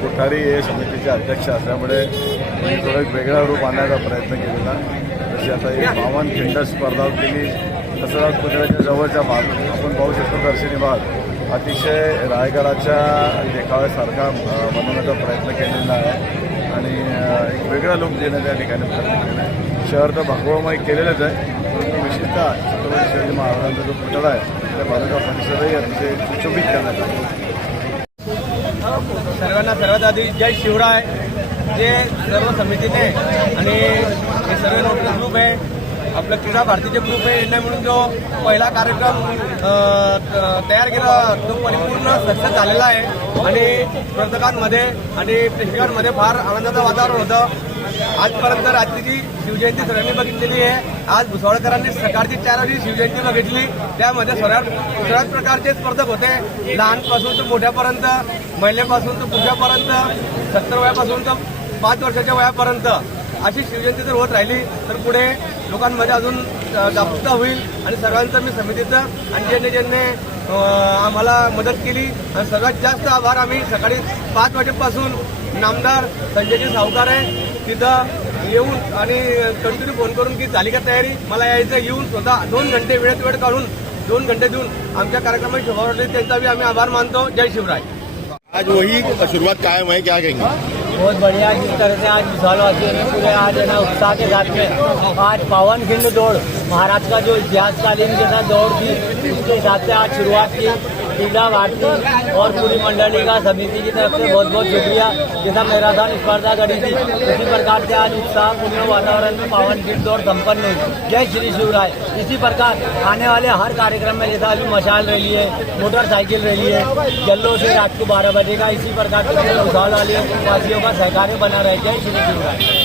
कोठारी हे समितीचे अध्यक्ष असल्यामुळे मी थोडं एक वेगळा रूप आणण्याचा प्रयत्न केलेला. तशी आता एक बावन खिंड स्पर्धा केली. तसं पुतळ्याच्या जवळच्या भाग आपण पाहू शकतो दर्शनी भाग. अतिशय रायगडाच्या देखाव्यासारखा बनवण्याचा प्रयत्न केलेला आहे. आणि एक वेगळा लुक देण्याचा या ठिकाणी प्रयत्न केलेला आहे. शहर तर भगवमय केलेलंच आहे. परंतु विशेषतः छत्रपती शिवाजी महाराजांचा जो पुतळा आहे त्या बाजूचा परिसरही अतिशय सुशोभित करण्यात आला. सर्वांना सर्वात आधी जय शिवराय जे सर्व समितीने आणि हे सर्व नोटीस ग्रुप आहे आपलं क्रीडा भारतीचे ग्रुप आहे यांना मिळून जो पहिला कार्यक्रम तयार केला तो परिपूर्ण सक्सेस झालेला आहे. आणि स्पर्धकांमध्ये आणि प्रेक्षकांमध्ये फार आनंदाचं वातावरण होतं. आजपर्यंत रात्रीची शिवजयंती सर्वांनी बघितलेली आहे. आज भुसावळकरांनी सकाळची चार वाजता शिवजयंती बघितली. त्यामध्ये सर्वात सर्वात प्रकारचे स्पर्धक होते. लहानपासून तर मोठ्यापर्यंत महिलेपासून तर पुरुषापर्यंत सत्तर वयापासून तर पाच वर्षाच्या वयापर्यंत अशी शिवजयंती जर होत राहिली तर पुढे लोकांमध्ये अजून जागरूकता होईल आणि सर्वांचं मी समितीचं आणि ज्यांनी ज्यांनी आम्हाला मदत केली आणि सर्वात जास्त आभार आम्ही सकाळी पाच वाजेपासून नामदार संजयजी सावकार आहे. तिथं येऊन आणि कंटिन्यू फोन करून की झाली का तयारी? मला यायचं येऊन स्वतः दोन घंटे वेळेत वेळ काढून दोन घंटे देऊन आमच्या कार्यक्रमाची शोभा वाढली. त्यांचा बी आम्ही आभार मानतो. जय शिवराय. आज वही शुरुआत कायम है क्या कहेंगे? बहुत बढ़िया जिस तरह से आज विशालवासियों ने पूरे आज है ना उत्साह के साथ में आज पावन खिंड दौड़ महाराज का जो इतिहासकालीन के साथ दौड़ थी, उसके हिसाब से आज शुरुआत की क्रीडा भारती और पूरी मंडली का समिति की तरफ़ से बहुत बहुत शुक्रिया जैसा मैराथन स्पर्धा करी थी। उसी प्रकार से आज उत्साहपूर्ण वातावरण में पावन खिंड दौड़ संपन्न हुई। जय श्री शिवराय इसी प्रकार आने वाले हर कार्यक्रम में जैसा अभी मशाल रैली है, मोटरसाइकिल रैली है, जल्लो से रात को बारह बजे का, इसी प्रकार से भुसावल वाले वासियों का सहकार्य बना रहे। जय श्री शिवराय